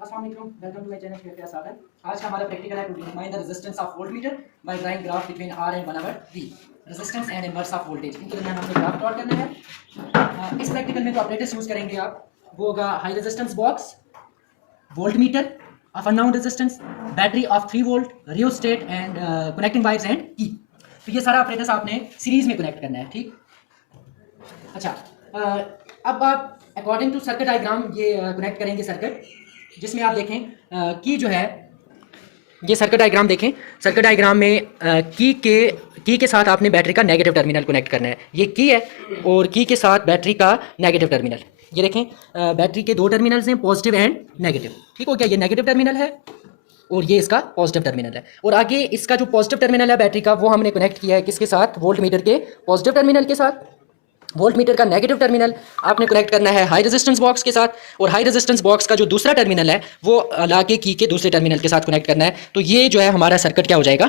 अस्सलाम वालेकुम, welcome to my channel Shaikh Sagar. आज का हमारा प्रैक्टिकल है to determine the resistance of voltmeter by drawing graph between R and 1 over V। Resistance and inverse of voltage, इनके दरमियान हमने ग्राफ प्लॉट करना है। इस प्रैक्टिकल में जो ऑपरेटर्स यूज करेंगे आप, वो होगा high resistance box, voltmeter of unknown resistance, battery of 3 volt, rheostat and connecting wires and की। तो ये सारा ऑपरेटर्स आपने सीरीज में कनेक्ट करना है, ठीक। अच्छा, अब आप अकॉर्डिंग टू सर्किट डायग्राम ये कनेक्ट करेंगे सर्किट, जिसमें आप देखें की जो है, ये सर्किट डायग्राम देखें। सर्किट डायग्राम में की के साथ आपने बैटरी का नेगेटिव टर्मिनल कनेक्ट करना है। ये की है और की के साथ बैटरी का नेगेटिव टर्मिनल। ये देखें, बैटरी के दो टर्मिनल्स हैं, पॉजिटिव एंड नेगेटिव। ठीक हो गया, ये नेगेटिव टर्मिनल है और ये इसका पॉजिटिव टर्मिनल है। और आगे इसका जो पॉजिटिव टर्मिनल है बैटरी का, वो हमने कनेक्ट किया है किसके साथ? वोल्ट मीटर के पॉजिटिव टर्मिनल के साथ। वोल्ट मीटर का नेगेटिव टर्मिनल आपने कनेक्ट करना है हाई रेजिस्टेंस बॉक्स के साथ, और हाई रेजिस्टेंस बॉक्स का जो दूसरा टर्मिनल है वो लाके की के दूसरे टर्मिनल के साथ कनेक्ट करना है। तो ये जो है हमारा सर्किट क्या हो जाएगा?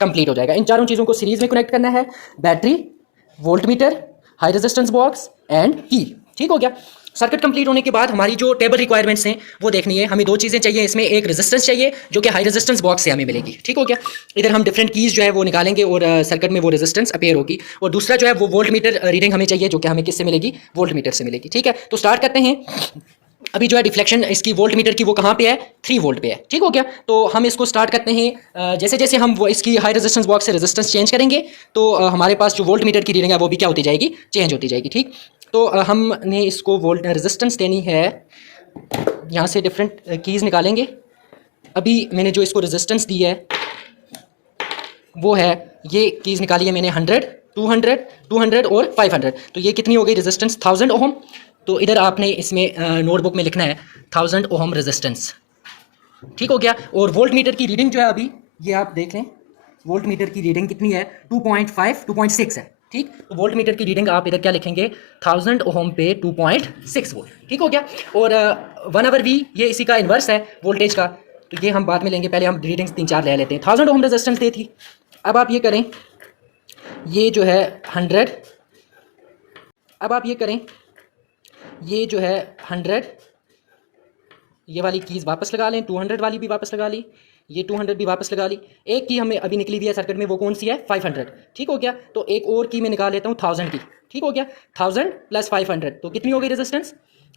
कंप्लीट हो जाएगा। इन चारों चीज़ों को सीरीज में कनेक्ट करना है, battery, volt meter, high resistance box and की। ठीक हो गया। सर्किट कंप्लीट होने के बाद हमारी जो टेबल रिक्वायरमेंट्स हैं वो देखनी है। हमें दो चीज़ें चाहिए इसमें, एक रेजिस्टेंस चाहिए जो कि हाई रेजिस्टेंस बॉक्स से हमें मिलेगी। ठीक हो गया। इधर हम डिफरेंट कीज़ जो है वो निकालेंगे और सर्किट में वो रेजिस्टेंस अपीयर होगी। और दूसरा जो है वो वोल्ट मीटर रीडिंग हमें चाहिए, जो कि हमें किससे मिलेगी? वोल्ट मीटर से मिलेगी। ठीक है, तो स्टार्ट करते हैं। अभी जो है डिफ्लेक्शन इसकी वोल्ट मीटर की वो कहाँ पे है? 3 वोल्ट पे है। ठीक हो गया। तो हम इसको स्टार्ट करते हैं। जैसे जैसे हम वो इसकी हाई रेजिस्टेंस बॉक्स से रेजिस्टेंस चेंज करेंगे तो हमारे पास जो वोल्ट मीटर की रीडिंग है वो भी क्या होती जाएगी? चेंज होती जाएगी। ठीक, तो हमने इसको वोल्ट रेजिस्टेंस देनी है। यहाँ से डिफरेंट कीज़ निकालेंगे। अभी मैंने जो इसको रेजिस्टेंस दी है वो है, ये कीज़ निकाली है मैंने 100, 200, 200 और 500। तो ये कितनी हो गई रेजिस्टेंस? 1000 ओम। तो इधर आपने इसमें नोटबुक में लिखना है 1000 ओम रेजिस्टेंस। ठीक हो गया। और वोल्ट मीटर की रीडिंग जो है अभी ये आप देख लें, वोल्ट मीटर की रीडिंग कितनी है? 2.5, 2.6 है। ठीक, तो वोल्ट मीटर की रीडिंग आप इधर क्या लिखेंगे? 1000 ओम पे 2.6 वोल्ट। ठीक हो गया। और 1 आवर वी ये इसी का इन्वर्स है वोल्टेज का, तो ये हम बाद में लेंगे, पहले हम रीडिंग्स 3-4 ले लेते हैं। 1000 ओम रेजिस्टेंस दी थी। अब आप ये करें, ये जो है 100, अब आप ये करें, ये जो है 100, ये वाली कीज़ वापस लगा लें, 200 वाली भी वापस लगा ली, ये 200 भी वापस लगा ली। एक की हमें अभी निकली हुई है सर्किट में, वो कौन सी है? 500। ठीक हो गया। तो एक और की मैं निकाल लेता हूँ 1000 की। ठीक हो गया। 1000 प्लस 500 तो कितनी हो गई resistance?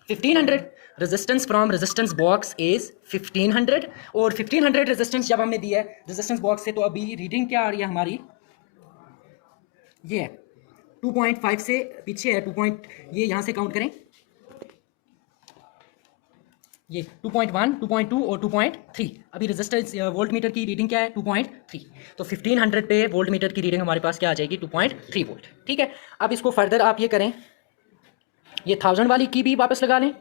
1500। Resistance from resistance box is 1500। और 1500 रेजिस्टेंस जब हमने दी है रेजिस्टेंस बॉक्स से, तो अभी रीडिंग क्या आ रही है हमारी? ये है 2.5 से पीछे है 2 पॉइंट, ये यहाँ से काउंट करें, ये 2.1, 2.2 और 2.3। अभी रेजिस्टेंस वोल्ट मीटर की रीडिंग क्या है? 2.3। तो 1500 पे वोल्ट मीटर की रीडिंग हमारे पास क्या आ जाएगी? 2.3 वोल्ट। ठीक है। अब इसको फर्दर आप ये करें, ये 1000 वाली की भी वापस लगा लें,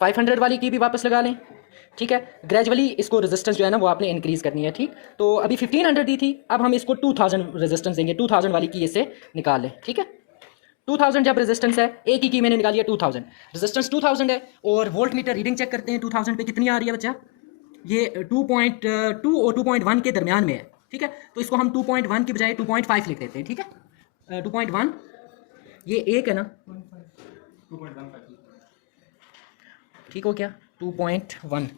500 वाली की भी वापस लगा लें। ठीक है, ग्रेजुअली इसको रेजिस्टेंस जो है ना वो आपने इंक्रीज करनी है। ठीक, तो अभी 1500 दी थी, अब हम इसको 2000 रेजिस्टेंस देंगे। 2000 वाली की इससे निकाल लें। ठीक है, 2000 जब रेजिस्टेंस है, एक ही की मैंने निकाली है 2000, रेजिस्टेंस 2000 है। और वोल्ट मीटर रीडिंग चेक करते हैं 2000 पे कितनी आ रही है बच्चा? ये 2.2 और 2.1 के दरमियान में है। ठीक है, तो इसको हम 2.1 की बजाय 2.5 लिख देते हैं। ठीक है, 2.1, ये एक है ना, 2.15। ठीक हो क्या? 2.1,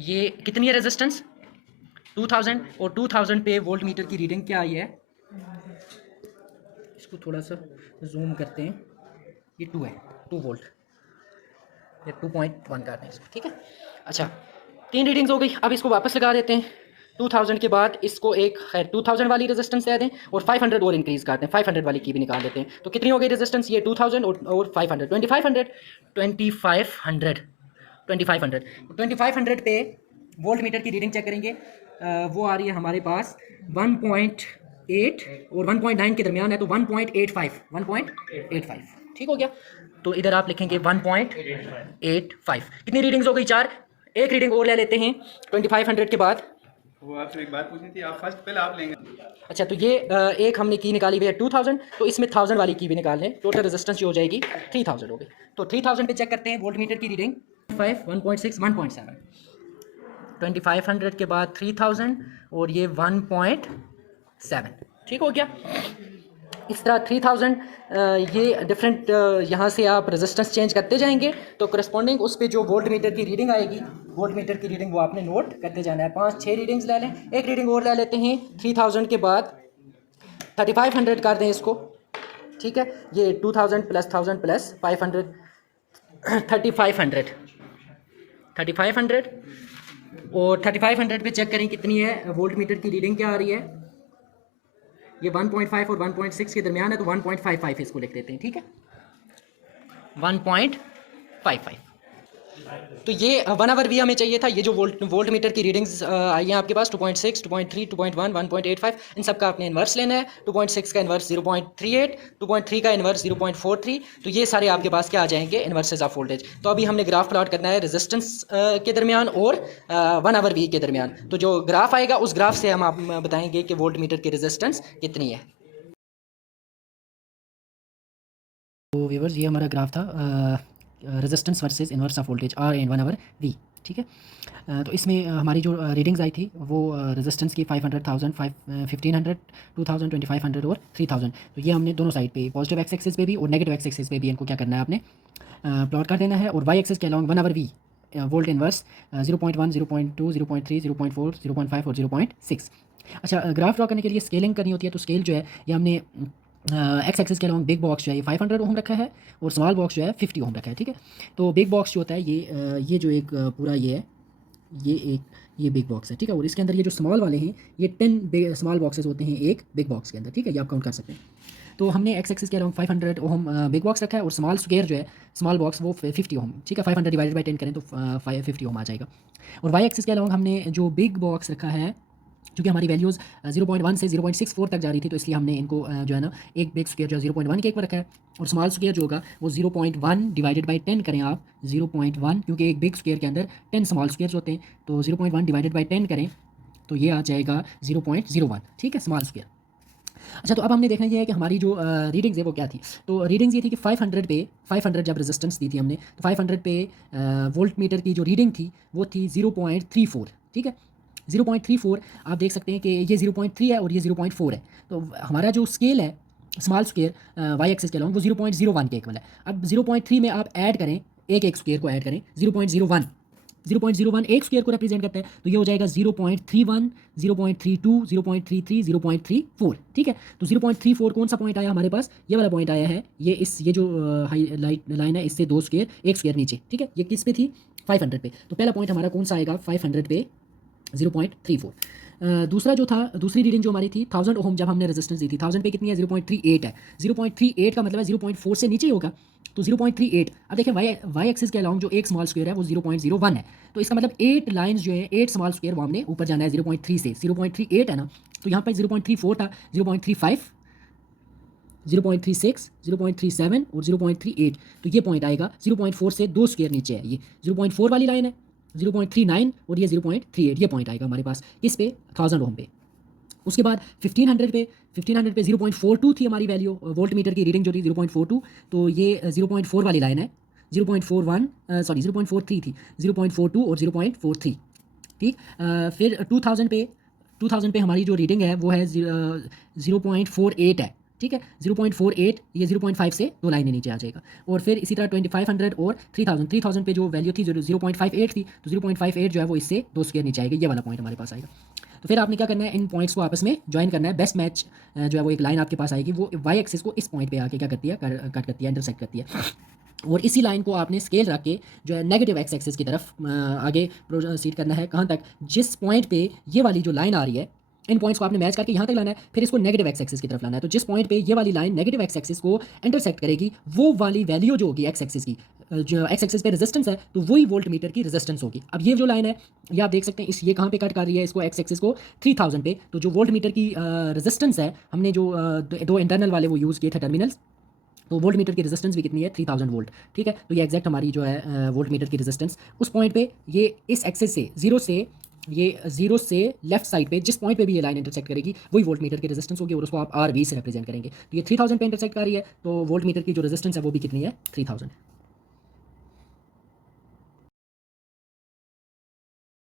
ये कितनी है रेजिस्टेंस? 2000। और 2000 पे वोल्ट मीटर की रीडिंग क्या आई है? इसको थोड़ा सा जूम करते हैं, ये 2 है, 2 वोल्ट, ये 2.1 करते हैं इसको। ठीक है। अच्छा, 3 रीडिंग्स हो गई। अब इसको वापस लगा देते हैं। 2000 के बाद इसको एक खैर 2000 वाली रेजिस्टेंस दे दें और 500 और इंक्रीज़ करते हैं। 500 वाली की भी निकाल देते हैं। तो कितनी हो गई रेजिस्टेंस? ये 2000 और 500, 2500, 2500, 2500। 2500 पे वोल्ट मीटर की रीडिंग चेक करेंगे, वो आ रही है हमारे पास 1.8 और 1.9 के दरमियान है, तो 1.85, 1.85। ठीक हो गया। तो इधर आप लिखेंगे 1.85। कितनी रीडिंग्स हो गई? 4। एक रीडिंग और ले लेते हैं 2500 के बाद। वो आपसे एक बात पूछनी थी, आप फर्स्ट पहले आप लेंगे। अच्छा, तो ये एक हमने की निकाली हुई है 2000, तो इसमें 1000 वाली की भी निकाल लें। टोटल रेजिस्टेंस जो हो जाएगी 3000 हो गई। तो 3000 पे चेक करते हैं वोल्ट मीटर की रीडिंग, 5, 1.6, 1.7। 2500 के बाद 3000 और ये 1.7। ठीक हो गया। इस तरह 3000 ये डिफरेंट यहाँ से आप रेजिस्टेंस चेंज करते जाएंगे तो करस्पॉन्डिंग उस पर जो वोल्ट मीटर की रीडिंग आएगी, वोल्ट मीटर की रीडिंग वो आपने नोट करते जाना है। 5-6 रीडिंग्स ले लें, एक रीडिंग और ले लेते हैं 3000 के बाद 3500 कर दें इसको, ठीक है। ये 2000 प्लस 1000 प्लस 500 3500 और 3500 पे चेक करें कितनी है वोल्ट मीटर की रीडिंग क्या आ रही है। ये 1.5 और 1.6 के दरमियान है तो 1.55 इसको लिख देते हैं, ठीक है 1.55। तो ये 1 आवर वी हमें चाहिए था। ये जो वोल्ट मीटर की रीडिंग्स आई हैं आपके पास 2.6, 2.3, 2.1, 1.85, इन सब का आपने इन्वर्स लेना है। 2.6 का इन्वर्स 0.38, 2.3 का इन्वर्स 0.43, तो ये सारे आपके पास क्या आ जाएंगे इन्वर्सेस ऑफ वोल्टेज। तो अभी हमने ग्राफ प्लॉट करना है रेजिस्टेंस के दरमियान और 1 आवर वी के दरमियान। तो जो ग्राफ आएगा उस ग्राफ से हम आप बताएंगे कि वोल्ट मीटर की रेजिस्टेंस कितनी है। तो व्यूअर्स ये हमारा ग्राफ था resistance versus inverse of voltage R in 1 over V, ठीक है। तो इसमें हमारी जो रीडिंग्स आई थी वो रेजिस्टेंस की 500, 1000, 1500, 2000, 2500 और 3000। तो ये हमने दोनों साइड पे पॉजिटिव एक्स एक्सिस पे भी और नेगेटिव एक्स एक्सिस पे भी इनको क्या करना है आपने प्लॉट कर देना है। और वाई एक्सिस के along 1 over V volt inverse 0.1, 0.2, 0.3, 0.4, 0.5 और 0.6। अच्छा, ग्राफ ड्रॉ करने के लिए स्केलिंग करनी होती है तो स्केल जो है ये हमने एक्स एक्सिस के अलॉन्ग बिग बॉक्स जो है ये 500 ओम रखा है और स्मॉल बॉक्स जो है 50 ओम रखा है, ठीक है। तो बिग बॉक्स जो होता है ये जो एक पूरा ये है, ये बिग बॉक्स है, ठीक है। और इसके अंदर ये जो स्मॉल वाले हैं ये 10 स्मॉल बॉक्सेस होते हैं एक बिग बॉक्स के अंदर, ठीक है, ये आप काउंट कर सकते हैं। तो हमने एक्स एक्सिस के अलॉन्ग 500 ओम बिग बॉक्स रखा है और स्मॉल स्क्वायर जो है स्मॉल बॉक्स वो 50 ओम, ठीक है। 500 डिवाइडेड बाई 10 करें तो 50 ओम आ जाएगा। और वाई एक्सिस के अलॉन्ग हमने जो बिग बॉक्स रखा है, क्योंकि हमारी वैल्यूज़ 0.1 से 0.64 तक जा रही थी तो इसलिए हमने इनको जो है ना एक बिग स्क्वायर जो है 0.1 के एक पर रखा है और स्मॉल स्क्वायर जो होगा वो 0.1 डिवाइडेड बाई 10 करें आप 0.1, क्योंकि एक बिग स्क्वायर के अंदर 10 स्मॉल स्क्वायर्स होते हैं तो 0.1 डिवाइडेड बाई 10 करें तो ये आ जाएगा 0.01, ठीक है, स्मॉल स्क्वायर। अच्छा, तो अब हमने देखना ये है कि हमारी जो रीडिंग्स है वो क्या थी। तो रीडिंग्स ये थी कि 500 जब रेजिस्टेंस दी थी हमने तो 500 पे वोल्ट मीटर की जो रीडिंग थी वो थी 0.34, ठीक है 0.34। आप देख सकते हैं कि ये 0.3 है और ये 0.4 है। तो हमारा जो स्केल है स्मॉल स्क्वायर वाई एक्सिस के अलॉन्ग वो 0.01 के इक्वल है। अब 0.3 में आप ऐड करें एक स्क्वायर को ऐड करें 0.01 एक स्क्वायर को रिप्रेजेंट करता है तो ये हो जाएगा 0.31, 0.32, 0.33, 0.34, ठीक है। तो 0.34 कौन सा पॉइंट आया हमारे पास, ये वाला पॉइंट आया है, ये जो लाइन है इससे 2 स्क्वायर एक स्क्वायर नीचे, ठीक है। ये किस पे थी 500 पे, तो पहला पॉइंट हमारा कौन सा आएगा 500 पे 0.34। दूसरा जो था दूसरी रीडिंग जो हमारी थी 1000 ओम जब हमने रेजिस्टेंस दी थी 1000 पे कितनी है 0.38 है। 0.38 का मतलब है 0.4 से नीचे ही होगा तो 0.38। अब देखें वाई एक्सिस के अलॉन्ग जो एक स्मॉल स्क्वायर है वो 0.01 है तो इसका मतलब 8 लाइंस जो है 8 स्मॉल स्क्वायर वो हमने ऊपर जाना है 0.3 से। 0.38 है ना, तो यहाँ पर 0.34 था, 0.35, 0.36, 0.37 और 0.38, तो ये पॉइंट आएगा 0.4 से 2 स्क्वायर नीचे है। ये 0.4 वाली लाइन है 0.39 और ये 0.38, ये पॉइंट आएगा हमारे पास इस पे 1000 ओम पे। उसके बाद 1500 पे 0.42 थी हमारी वैल्यू वोल्ट मीटर की रीडिंग जो थी 0.42, तो ये 0.4 वाली लाइन है 0.43 थी 0.42 और 0.43, ठीक। फिर 2000 पे हमारी जो रीडिंग है वो है 0.48 है, ठीक है 0.48, ये 0.5 से 2 लाइनें नीचे आ जाएगा। और फिर इसी तरह 2500 और 3000 पे जो वैल्यू थी 0.58 थी तो 0.58 जो है वो इससे 2 स्क्वायर नीचे आएगा, ये वाला पॉइंट हमारे पास आएगा। तो फिर आपने क्या करना है इन पॉइंट्स को आपस में ज्वाइन करना है। बेस्ट मैच जो है वो एक लाइन आपके पास आएगी, वो वाई एक्सिस को इस पॉइंट पे आके क्या करती है कट करती है, इंटरसेक्ट करती है। और इसी लाइन को आपने स्केल रख के जो है नेगेटिव एक्स एक्सिस की तरफ आगे प्रोसीड करना है। कहाँ तक, जिस पॉइंट पे ये वाली जो लाइन आ रही है इन पॉइंट्स को आपने मैच करके यहाँ तक लाना है, फिर इसको नेगेटिव एक्स एक्सिस की तरफ लाना है। तो जिस पॉइंट पे ये वाली लाइन नेगेटिव एक्स एक्सिस को इंटरसेक्ट करेगी वो वाली वैल्यू जो होगी एक्स एक्सिस की, जो एक्स एक्सिस पे रेजिस्टेंस है तो वही वोल्ट मीटर की रेजिस्टेंस होगी। अब ये जो लाइन है ये आप देख सकते हैं ये कहाँ पे कट कर रही है इसको एक्स एक्सिस को 3000 पे। तो जो वोल्ट मीटर की रेजिस्टेंस है हमने जो 2 इंटरनल वाले वो यूज़ किए थे टर्मिनल्स, तो वोल्ट मीटर की रेजिस्टेंस भी कितनी है 3000 वोल्ट, ठीक है। तो ये एग्जैक्ट हमारी जो है वोल्ट मीटर की रेजिस्टेंस उस पॉइंट पे ये इस एक्सिस से जीरो से लेफ्ट साइड पे जिस पॉइंट पे भी ये लाइन इंटरसेक्ट करेगी वही वोल्ट मीटर की रेजिस्टेंस होगी और उसको आप आर वी से रिप्रेजेंट करेंगे। तो ये 3000 पे इंटरसेक्ट कर रही है तो वोल्ट मीटर की जो रेजिस्टेंस है वो भी कितनी है 3000।